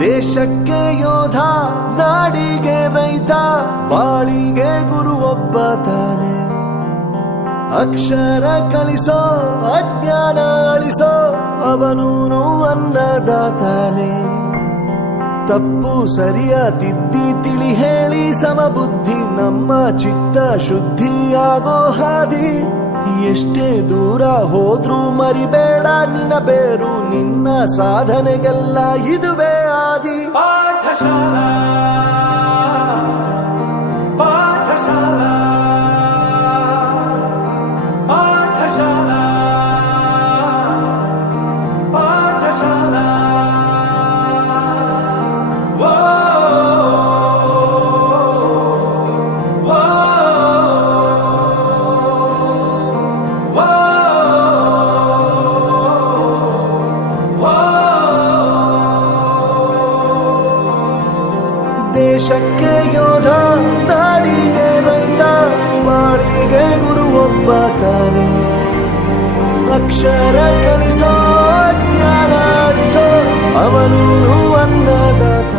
ದೇಶಕ್ಕೆ ಯೋಧ, ನಾಡಿಗೆ ರೈತ, ಬಾಳಿಗೆ ಗುರು ಒಬ್ಬ ತಾನೆ. ಅಕ್ಷರ ಕಲಿಸೋ, ಅಜ್ಞಾನ ಅಳಿಸೋ, ಅವನೂನು ಅನ್ನದಾತಾನೆ. ತಪ್ಪು ಸರಿಯ ತಿದ್ದಿ ತಿಳಿ ಹೇಳಿ ಸಮಬುದ್ಧಿ, ನಮ್ಮ ಚಿತ್ತ ಶುದ್ಧಿಯಾಗೋ ಹಾದಿ. ಎಷ್ಟೇ ದೂರ ಹೋದ್ರೂ ಮರಿಬೇಡ ನಿನ್ನ ಬೇರು, ನಿನ್ನ ಸಾಧನೆಗೆಲ್ಲ ಇದುವೇ ಆದಿ. ಪಾಠಶಾಲಾ ಪಾಠಶಾಲಾ ಪಾಠಶಾಲಾ ಪಾಠಶಾಲಾ. ದೇಶಕ್ಕೆ ಯೋಧ, ನಾಡಿಗೆ ರೈತ, ಬಾಳಿಗೆ ಗುರು ಒಬ್ಬ ತಾನೆ. ಅಕ್ಷರ ಕಲಿಸೋ, ಜ್ಞಾನ ಅಳಿಸೋ, ಅವನೂನು ಅನ್ನದಾತ.